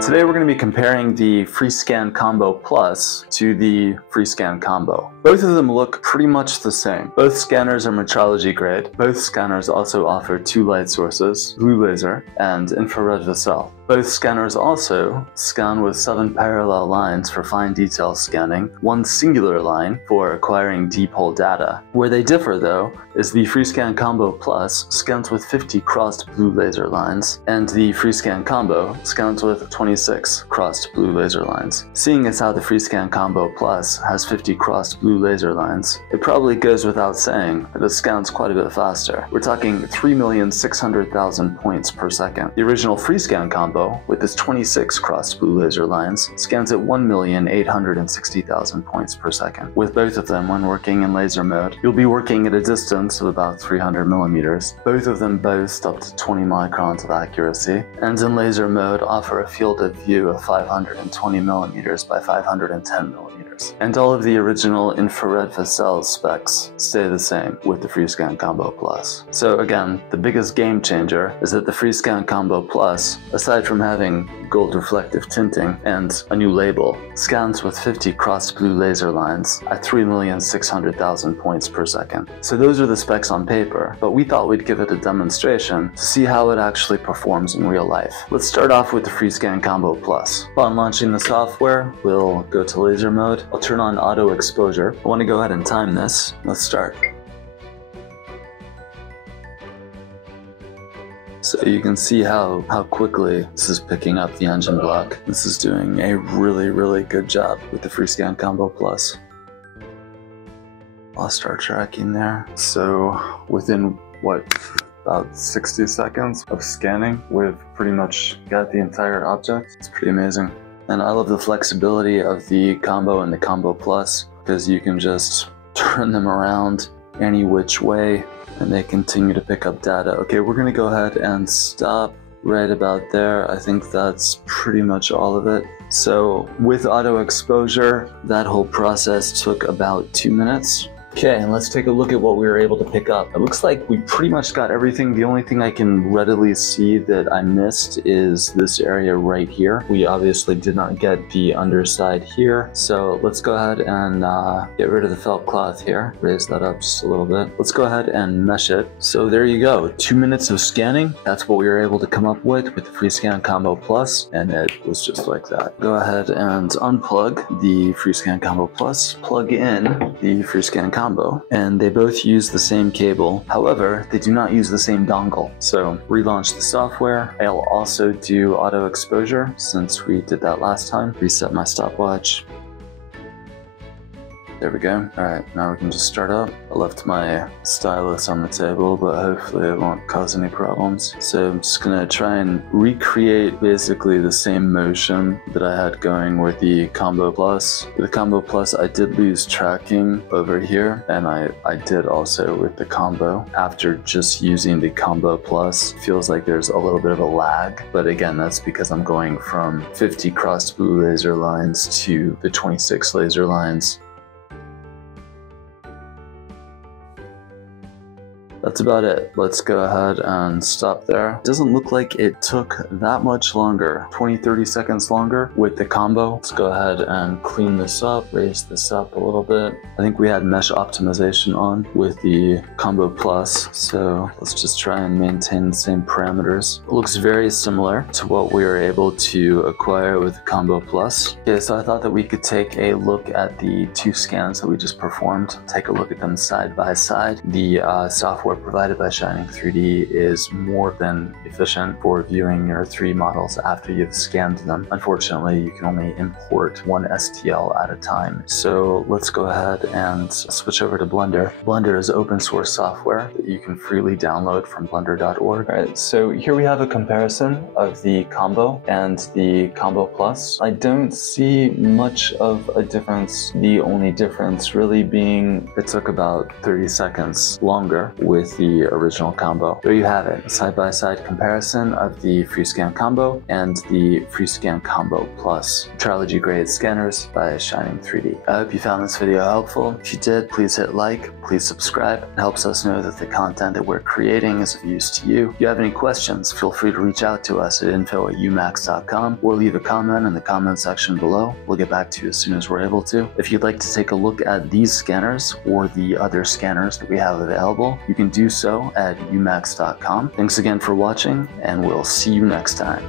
Today we're going to be comparing the FreeScan Combo Plus to the FreeScan Combo. Both of them look pretty much the same. Both scanners are metrology-grade. Both scanners also offer two light sources, blue laser and infrared Vissel. Both scanners also scan with 7 parallel lines for fine detail scanning, 1 singular line for acquiring deep-hole data. Where they differ, though, is the FreeScan Combo Plus scans with 50 crossed blue laser lines, and the FreeScan Combo scans with 26 crossed blue laser lines. Seeing as how the FreeScan Combo Plus has 50 crossed blue laser lines, it probably goes without saying that it scans quite a bit faster. We're talking 3,600,000 points per second. The original FreeScan Combo, with its 26 crossed blue laser lines, scans at 1,860,000 points per second. With both of them, when working in laser mode, you'll be working at a distance of about 300 millimeters. Both of them boast up to 20 microns of accuracy, and in laser mode offer a field of view of 520 millimeters by 510 millimeters. And all of the original infrared Vissel specs stay the same with the FreeScan Combo Plus. So again, the biggest game changer is that the FreeScan Combo Plus, aside from having gold reflective tinting and a new label, scans with 50 crossed blue laser lines at 3,600,000 points per second. So those are the specs on paper, but we thought we'd give it a demonstration to see how it actually performs in real life. Let's start off with the FreeScan Combo Plus. Upon launching the software, we'll go to laser mode. I'll turn on auto exposure. I want to go ahead and time this. Let's start. So you can see how quickly this is picking up the engine block. This is doing a really good job with the FreeScan Combo Plus. Lost our tracking there. So within, about 60 seconds of scanning, we've pretty much got the entire object. It's pretty amazing. And I love the flexibility of the Combo and the Combo Plus, because you can just turn them around any which way and they continue to pick up data. Okay, we're gonna go ahead and stop right about there. I think that's pretty much all of it. So with auto exposure, that whole process took about 2 minutes. Okay, and let's take a look at what we were able to pick up. It looks like we pretty much got everything. The only thing I can readily see that I missed is this area right here. We obviously did not get the underside here. So let's go ahead and get rid of the felt cloth here. Raise that up just a little bit. Let's go ahead and mesh it. So there you go, 2 minutes of scanning. That's what we were able to come up with the FreeScan Combo Plus, and it was just like that. Go ahead and unplug the FreeScan Combo Plus, plug in the FreeScan Combo, and they both use the same cable. However, they do not use the same dongle. So relaunch the software. I'll also do auto exposure since we did that last time. Reset my stopwatch. There we go. Alright, now we can just start up. I left my stylus on the table, but hopefully it won't cause any problems. So I'm just gonna try and recreate basically the same motion that I had going with the Combo Plus. With the Combo Plus, I did lose tracking over here, and I did also with the Combo. After just using the Combo Plus, it feels like there's a little bit of a lag, but again, that's because I'm going from 50 crossed blue laser lines to the 26 laser lines. That's about it. Let's go ahead and stop there. Doesn't look like it took that much longer, 20-30 seconds longer with the Combo. Let's go ahead and clean this up, raise this up a little bit. I think we had mesh optimization on with the Combo Plus, so let's just try and maintain the same parameters. It looks very similar to what we were able to acquire with the Combo Plus. Okay, so I thought that we could take a look at the 2 scans that we just performed, take a look at them side by side. The software provided by Shining 3D is more than efficient for viewing your 3 models after you've scanned them. Unfortunately, you can only import 1 STL at a time. So let's go ahead and switch over to Blender. Blender is open source software that you can freely download from blender.org. Alright, so here we have a comparison of the Combo and the Combo Plus. I don't see much of a difference. The only difference really being it took about 30 seconds longer with the original combo. There you have it, a side-by-side comparison of the FreeScan Combo and the FreeScan Combo Plus Metrology-grade scanners by Shining 3D. I hope you found this video helpful. If you did, please hit like, please subscribe. It helps us know that the content that we're creating is of use to you. If you have any questions, feel free to reach out to us at info@umax.com or leave a comment in the comment section below. We'll get back to you as soon as we're able to. If you'd like to take a look at these scanners or the other scanners that we have available, you can do so at umax.com. Thanks again for watching, and we'll see you next time.